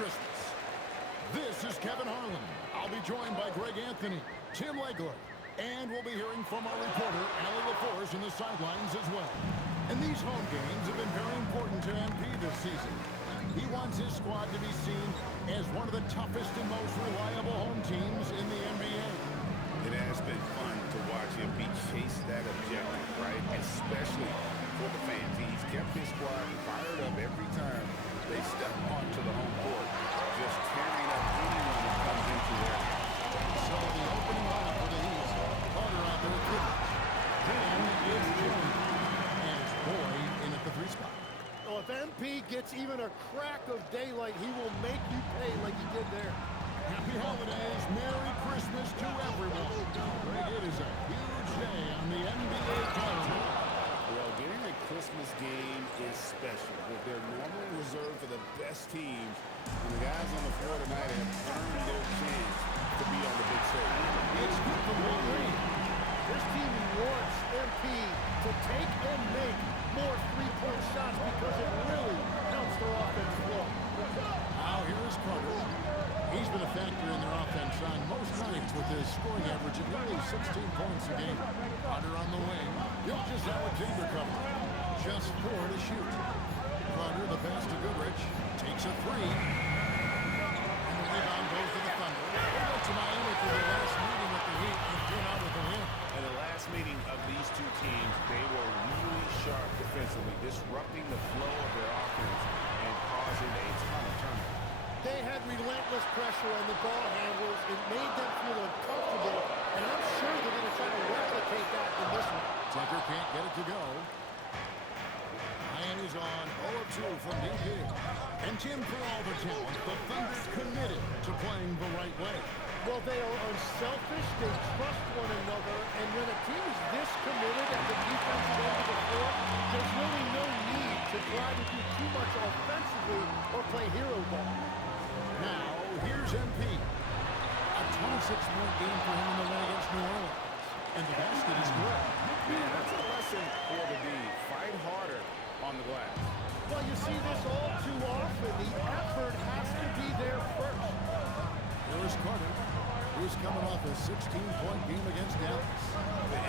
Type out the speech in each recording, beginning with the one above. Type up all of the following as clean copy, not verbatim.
Christmas. This is Kevin Harlan. I'll be joined by Greg Anthony, Tim Legler, and we'll be hearing from our reporter, Allie LaForge, in the sidelines as well. And these home games have been very important to MP this season. He wants his squad to be seen as one of the toughest and most reliable home teams in the NBA. It has been fun to watch MP chase that objective, right? Especially for the fans. He's kept his squad fired up every time they step onto the home court, just tearing up anyone that comes into their house. So the opening lineup for the Heat, Carter out there with Rivers. Then is Jimmy, and it's Boyd in at the 3 spot. Well, if MP gets even a crack of daylight, he will make you pay like he did there. Happy holidays, Merry Christmas to everyone. Greg, it is a huge day on the NBA calendar. Well, getting a Christmas game is special. But they're normally reserved for the best teams, and the guys on the floor tonight have earned their chance to be on the big stage. It's good for Green. This team wants MP to take and make more three-point shots because it really helps their offense flow. Now here is Carter. He's been a factor in their offense on most nights with his scoring average of nearly 16 points a game. Carter on the wing. Alexander cover. Just 4 to shoot. Carter, the pass to Goodrich, takes a 3. And the rebound goes to the Thunder. They go to Miami for the last meeting with the Heat and came out with a win. In the last meeting of these two teams, they were really sharp defensively, disrupting the flow of their offense and causing a ton of turnovers. They had relentless pressure on the ball handlers. It made them feel uncomfortable, and I'm sure they're going to try to replicate that in this one. Tucker can't get it to go. Miami's on 0-2 from deep here. And Tim, for all the talent, the Thunder's committed to playing the right way. Well, they are unselfish, they trust one another, and when a team is this committed at the defensive end of the floor, there's really no need to try to do too much offensively or play hero ball. Now, here's MP. A 26-point game for him in the win against New Orleans. And the basket is good. Man, that's a lesson for the D. Fight harder on the glass. Well, you see this all too often. The effort has to be there first. Here's Carter, who's coming off a 16-point game against Dallas.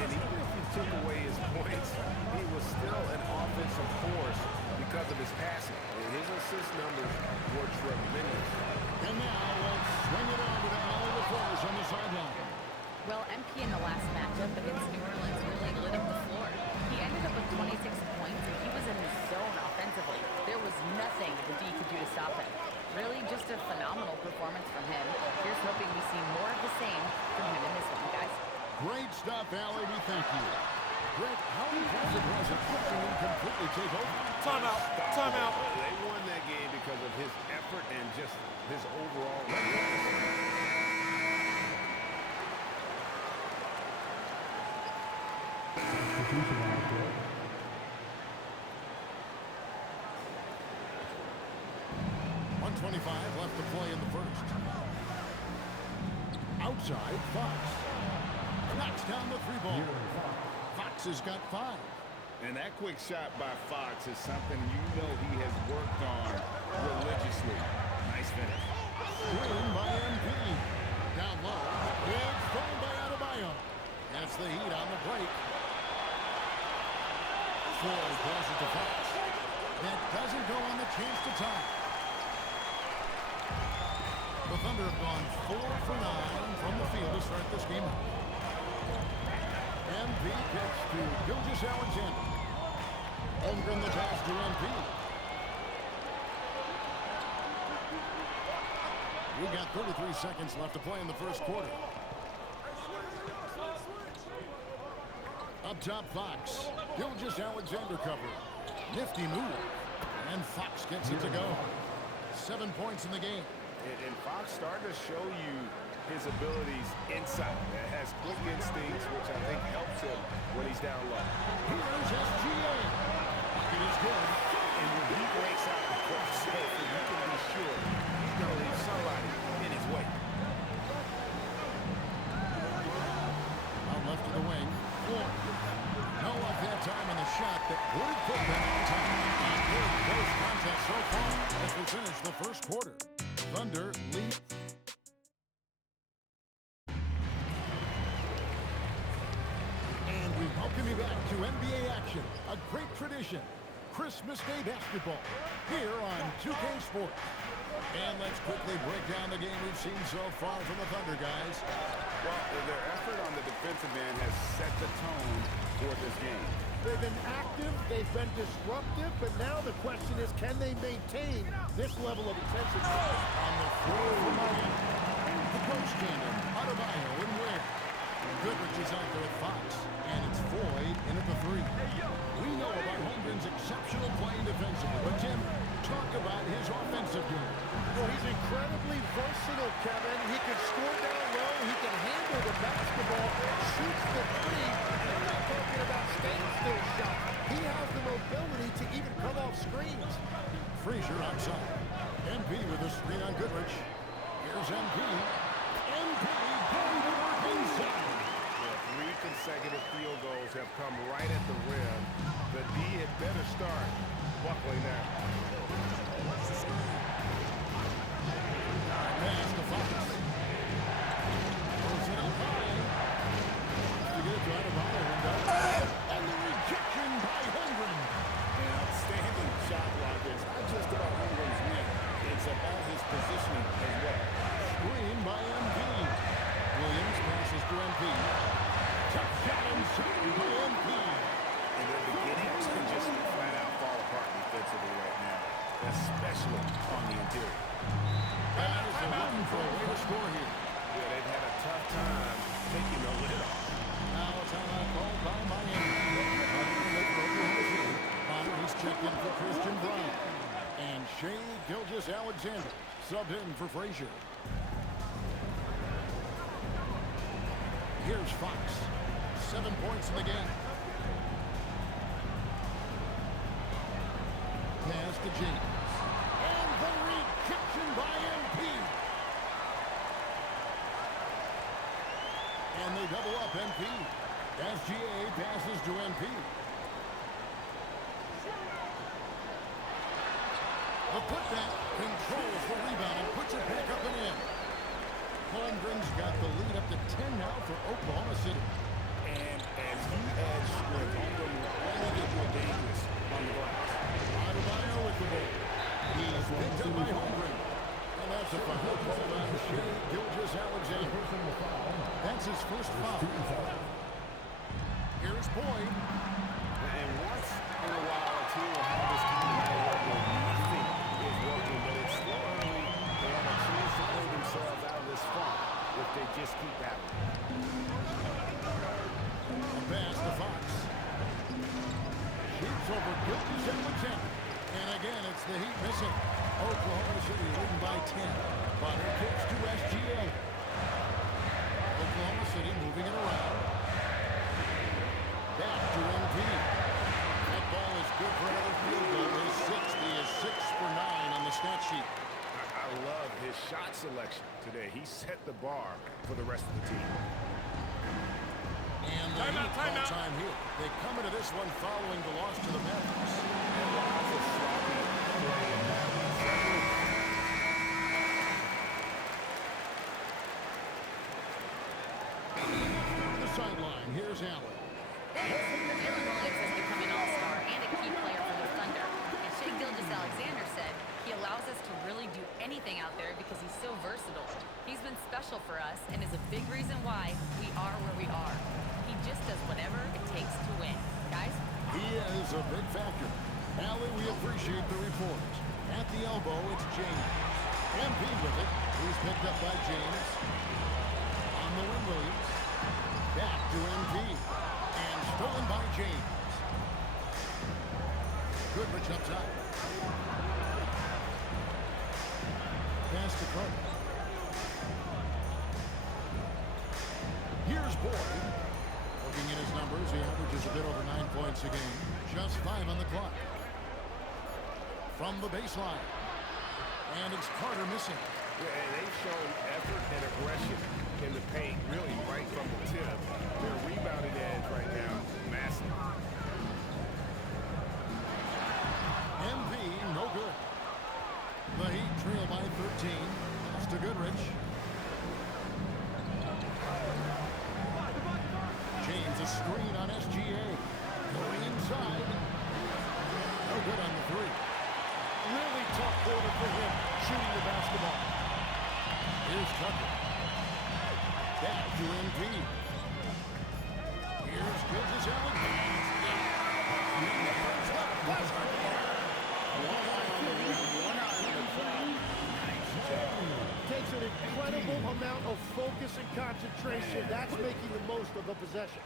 And even if you took away his points, he was still an offensive force because of his passing. And his assist numbers were tremendous. And now let's swing it on to the Allie LaForge on the sideline. Well, MP in the last matchup against New Orleans really lit up the floor. He ended up with 26 points, and he was in his zone offensively. There was nothing the D could do to stop him. Really just a phenomenal performance from him. Here's hoping we see more of the same from him in this one, guys. Great stuff, Allie. We thank you. Greg, how impressive was it watching him completely take over? Timeout. Timeout. They won that game because of his effort and just his overall relentlessness. 125 left to play in the first. Outside, Fox. Knocks down the 3-ball. Fox has got 5. And that quick shot by Fox is something you know he has worked on religiously. Nice finish. Screen by MP. Down low. It's thrown by Adebayo. That's the Heat on the break. Ford passes to Fox. That doesn't go on the chance to tie. The Thunder have gone 4 for 9 from the field to start this game. MP gets to Gilgeous Alexander. Holmgren the pass to MP. We got 33 seconds left to play in the first quarter. Up top, Fox. Gilgeous Alexander cover. Nifty move. And Fox gets it to go. 7 points in the game. And Fox starting to show you his abilities inside. Has quick instincts, which I think helps him when he's down low. Here's SGA. It is good. And when he breaks out the cross safe, you can be sure he's going to leave somebody in his way. Out left to the wing. Ford. No luck that time in the shot that would put them in time. Good close contest so far as we finish the first quarter. Thunder lead. And we welcome you back to NBA action, a great tradition. Christmas Day basketball here on 2K Sports. And let's quickly break down the game we've seen so far from the Thunder, guys. Well, their effort on the defensive end has set the tone for this game. They've been active, they've been disruptive, but now the question is, can they maintain this level of intensity? On the floor for Miami, the post tandem, Adebayo and Ware. Goodrich is out there with Fox, and it's Floyd in at the three. We know about Holmgren's exceptional play defensively, but Tim, talk about his offensive game. Well, he's incredibly versatile, Kevin. He can score down low, he can handle the basketball, shoots the three. I'm not talking about standstill shots. He has the mobility to even come off screens. Frazier outside. MP with a screen on Goodrich. Here's MP. MP going to work inside. Three consecutive field goals have come right at the rim. The D had better start buckling now. Pass to Fox. Goes it up high. To get it to Adebayo. And the rejection by Holmgren. An outstanding shot block. It's not just about Holmgren's win. It's about his positioning as well. Screen by MP. Williams passes to MP. Tough shot inside by MP. And they're beginning to just flat out fall apart defensively right now, especially on the interior. That is the looking for a way to score here. Yeah, they've had a tough time taking the lid off. Now a timeout called by Miami. Potter, he's checked in for Christian Bryant. And Shea Gilgeous-Alexander subbed in for Frazier. Here's Fox. 7 points in the game. Pass to James. And the rejection by MP. And they double up MP. SGA passes to MP. The putback controls the rebound and puts it back up and in. Holmgren's got the lead up to 10 now for Oklahoma City. And as he adds strength, Holmgren will only get more dangerous on the glass. Adebayo with the ball. He's picked up by Holmgren. And that's a foul called on Shea Gilgeous-Alexander. That's his first foul. Here's Boyd. And once in a while, a team will have this kind of night where nothing is working, but it's still early. They have a chance to pull themselves out of this funk if they just keep battling. A pass to Fox. Shoots over Gilgeous-Alexander. And again, it's the Heat missing. Oklahoma City leading by 10. Potter kicks to SGA. Oklahoma City moving it around. Back to MP. That ball is good for another field goal. His sixth. He is 6 for 9 on the stat sheet. I love his shot selection today. He set the bar for the rest of the team. And the Heat call time here. They come into this one following the loss to the Mavericks. The sideline. Here's Allen. Aaron Williams has become an all-star and a key player for the Thunder. And Shea Gilgeous-Alexander said he allows us to really do anything out there because he's so versatile. He's been special for us and is a big reason why we are where we are. He just does whatever it takes to win. Guys? He is a big factor. Allie, we appreciate the report. At the elbow, it's James. MP with it. He's picked up by James. On the wing, Williams. Back to MP. And stolen by James. Goodrich up top. Pass to Carter. Here's Boyd. Looking at his numbers, he averages a bit over 9 points a game. Just 5 on the clock. From the baseline. And it's Carter missing. Yeah, and they've shown effort and aggression in the paint, really right from the tip. Their rebounding edge right now, massive. MP, no good. The Heat trail by 13. Goodrich. James, a screen on SGA. Going inside. No good on the three. Really tough quarter for him shooting the basketball. Here's Tucker. Back to MP. Here's Gilgis Alexander. Takes an incredible amount of focus and concentration. That's making the most of the possession.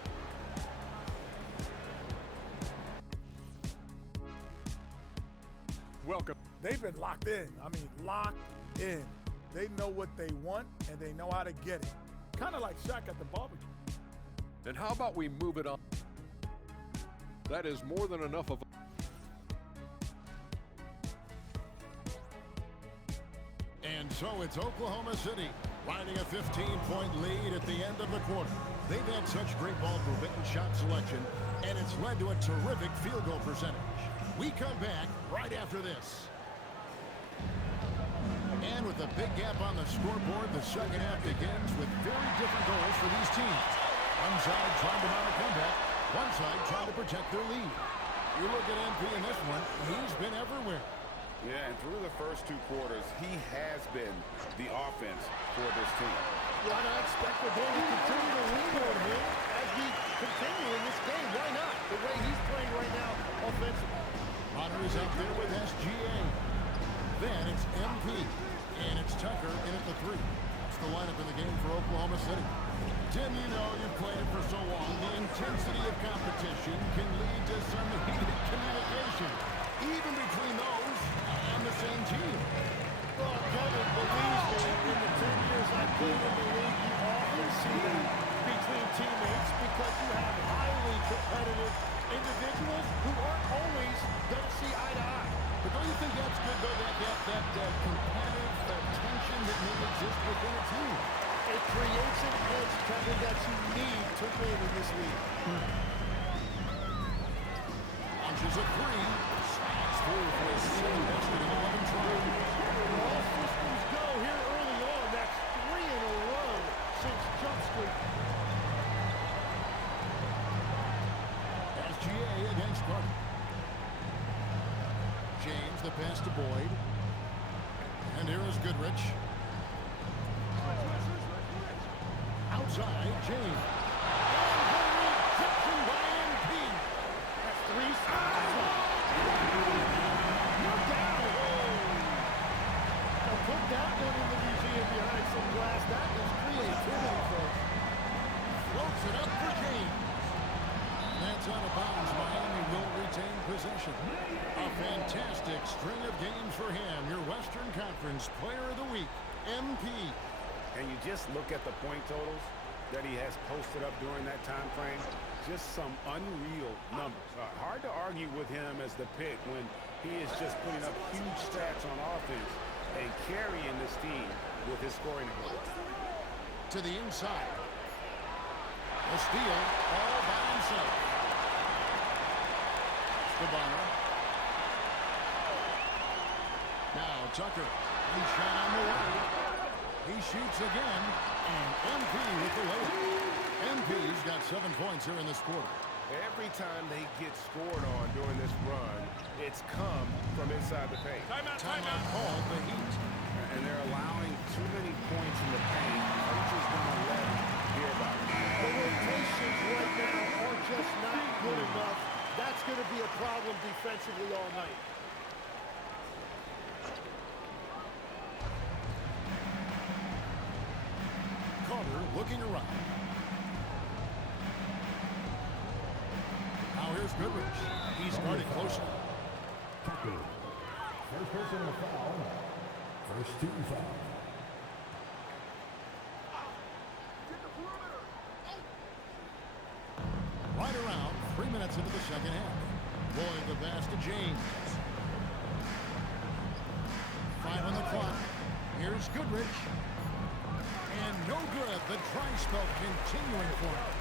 Welcome. They've been locked in. I mean, locked in. They know what they want, and they know how to get it. Kind of like Shaq at the barbecue. And how about we move it on? That is more than enough of. And so it's Oklahoma City riding a 15-point lead at the end of the quarter. They've had such great ball movement and shot selection, and it's led to a terrific field goal percentage. We come back right after this. And with a big gap on the scoreboard, the second half begins with very different goals for these teams. One side trying to mount a comeback, one side trying to protect their lead. You look at MP in this one, he's been everywhere. Yeah, and through the first two quarters, he has been the offense for this team. Why not expect the ball to continue to lean on him as we continue in this game? Why not? The way he's playing right now offensively. Bonner is out there with SGA. Then it's MP. And it's Tucker in at the three. That's the lineup in the game for Oklahoma City. Tim, you know you've played it for so long. The intensity of competition can lead to some heated communication, even between those on the same team. Well, Kevin, believe me, in the 10 years I've played in the league, you often see that between teammates because you have highly competitive individuals who aren't always going to see eye to eye. But don't you think that's good, though, that competitive tension that may exist within a team? It creates an edge, Kevin, that you need to win in this league. Launches a three. Slides through for his second best in 11 tries. All systems go here early on. That's 3 in a row since jump streak. SGA against Carter. James, the pass to Boyd. And here is Goodrich. Outside, James. And the rejection by MP. That's 3 shots. You're down. Now put that one in the museum behind some glass. That is creativity, folks. Floats it up for James. And that's out of bounds. Miami will retain possession. A fantastic string of games for him. Your Western Conference Player of the Week, MP. And you just look at the point totals that he has posted up during that time frame. Just some unreal numbers. Hard to argue with him as the pick when he is just putting up huge stats on offense and carrying this team with his scoring ability. To the inside. A steal all by himself. To Bonner. Now Tucker. He shot on the way. He shoots again. And MP with the layup. MP's got 7 points here in this quarter. Every time they get scored on during this run, it's come from inside the paint. Timeout called the Heat. And they're allowing too many points in the paint. Coaches don't let them hear about it. The rotations right now are just not good enough. That's going to be a problem defensively all night. Carter looking around. Now here's Goodrich. He's guarded closely. Tucker. First personal foul. First team foul. Right around 3 minutes into the second half. Boyd the pass to James. 5 on the clock. Here's Goodrich. And no good. The dry spell continuing for him.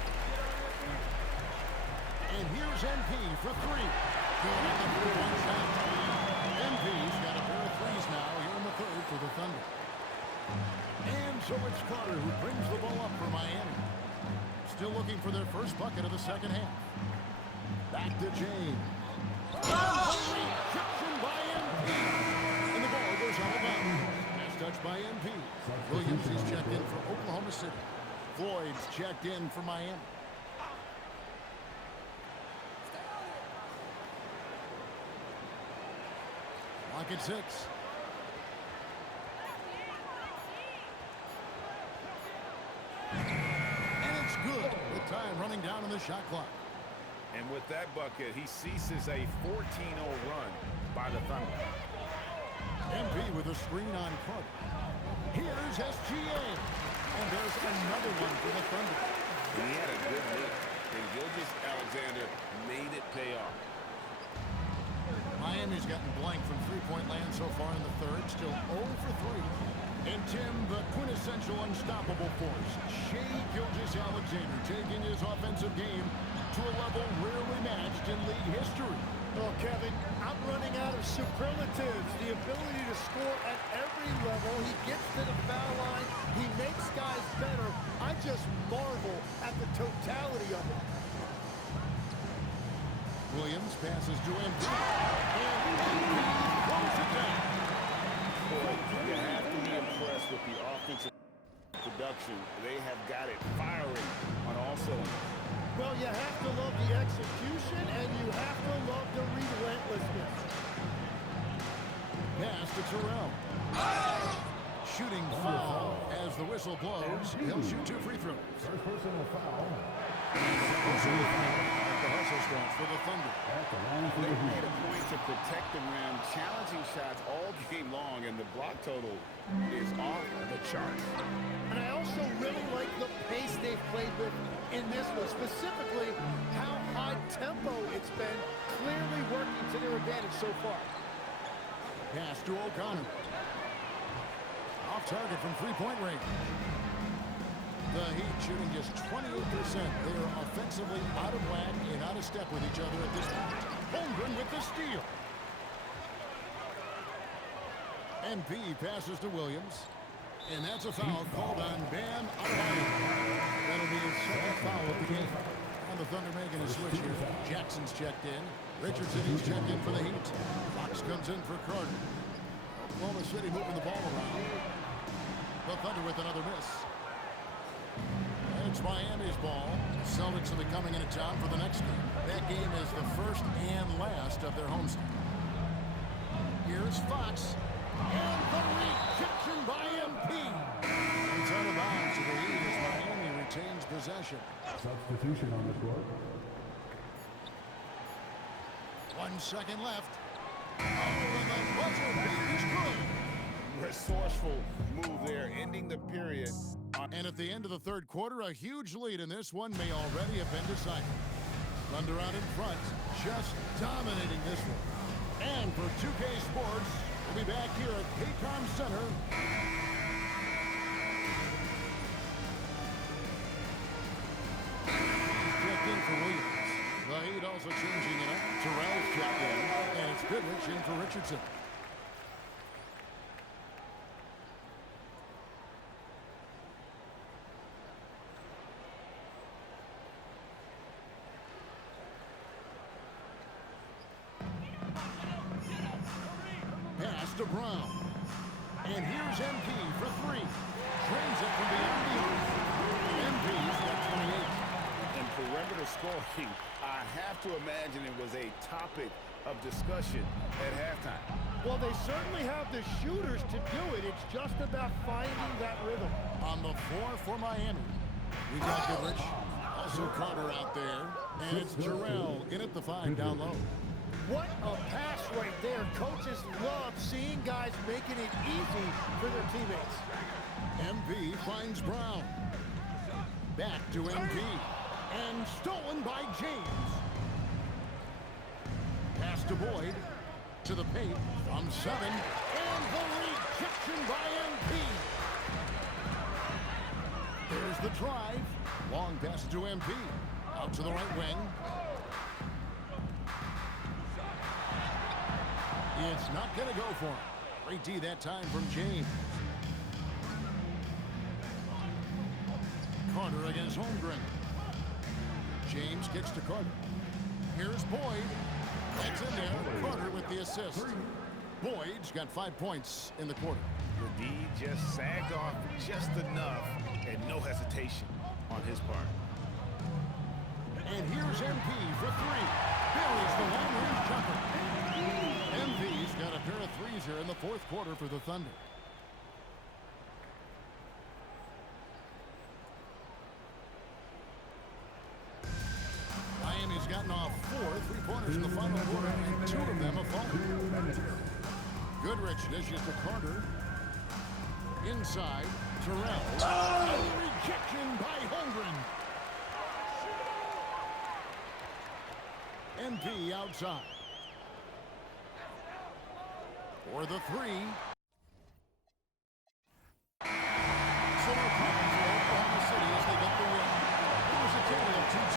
And here's MP for 3. Good on the 3-point shot. MP's got a pair of threes now here in the third for the Thunder. So it's Carter who brings the ball up for Miami. Still looking for their first bucket of the second half. Back to James. Rejection by MP. And the ball goes out of bounds. Nice touch by MP. Williams is checked in for Oklahoma City. Floyd's checked in for Miami. Clock at 6. And it's good with time running down on the shot clock. And with that bucket, he ceases a 14-0 run by the Thunder. MP with a screen on Carter. Here's SGA. And there's another one for the Thunder. He had a good look, and Gilgeous-Alexander made it pay off. Miami's gotten blank from three-point land so far in the third. Still 0 for 3. And Tim, the quintessential unstoppable force, Shai Gilgeous-Alexander, taking his offensive game to a level rarely matched in league history. Well, Kevin, I'm running out of superlatives. The ability to score at every level. He gets to the foul line. He makes guys better. I just marvel at the totality of it. Williams passes to MP. And he throws it down. Boy, you have to be impressed with the offensive production. They have got it firing on all cylinders. Well, you have to love the execution, and you have to love the relentlessness. Pass to Terrell. Shooting foul as the whistle blows. He'll shoot 2 free throws. First personal foul. The hustle starts for the Thunder. At the line for They the made Heat. a point to protect the rim, challenging shots all game long, and the block total is off the charts. And I also really like the pace they've played with in this one, specifically how high tempo it's been, clearly working to their advantage so far. Pass to O'Connor. Off target from three-point range. The Heat shooting just 28%. They are offensively out of whack and out of step with each other at this point. Holmgren with the steal. MP passes to Williams. And that's a foul called on Bam Adebayo. That'll be his second foul of the game. And the Thunder making a switch here. Jackson's checked in. Richardson is checked in for the Heat. Fox comes in for Carter. Oklahoma City moving the ball around. The Thunder with another miss. And it's Miami's ball. Celtics will be coming into town for the next game. That game is the first and last of their homestand. Here's Fox. And the rejection by MP. It's out of bounds to the Heat as Miami retains possession. Substitution on the court. 1 second left. Oh, and the buzzer beat is good. Resourceful move there, ending the period. And at the end of the third quarter, a huge lead in this one may already have been decided. Thunder out in front, just dominating this one. And for 2K Sports, we'll be back here at Paycom Center. He's checked in for Williams. The Heat also changing it up. Terrell's checked in, and it's Goodrich in for Richardson. Pass to Brown. And here's MP for 3. Drains it from beyond the arc. MP's got 28. And perimeter scoring, I have to imagine it was a topic of discussion at halftime. Well, they certainly have the shooters to do it. It's just about finding that rhythm. On the floor for Miami, we got Goodrich. Also Carter out there. And it's Terrell in at the 5 down low. What a pass right there. Coaches love seeing guys making it easy for their teammates. MP finds Brown. Back to MP. And stolen by James. Pass to Boyd. To the paint from 7. And the rejection by MP. There's the drive. Long pass to MP. Out to the right wing. It's not going to go for him. Great D that time from James. Carter against Holmgren. James kicks to Carter. Here's Boyd. It's in there. Carter with the assist. Boyd's got 5 points in the quarter. The D just sagged off just enough and no hesitation on his part. And here's MP for three. Buries the long-range jumper. MP's got a pair of threes here in the fourth quarter for the Thunder. Miami's gotten off 4 3-pointers in the final quarter, and 2 of them have fallen. Goodrich dishes to Carter. Inside, Terrell. A rejection by Holmgren. MP outside. For the three,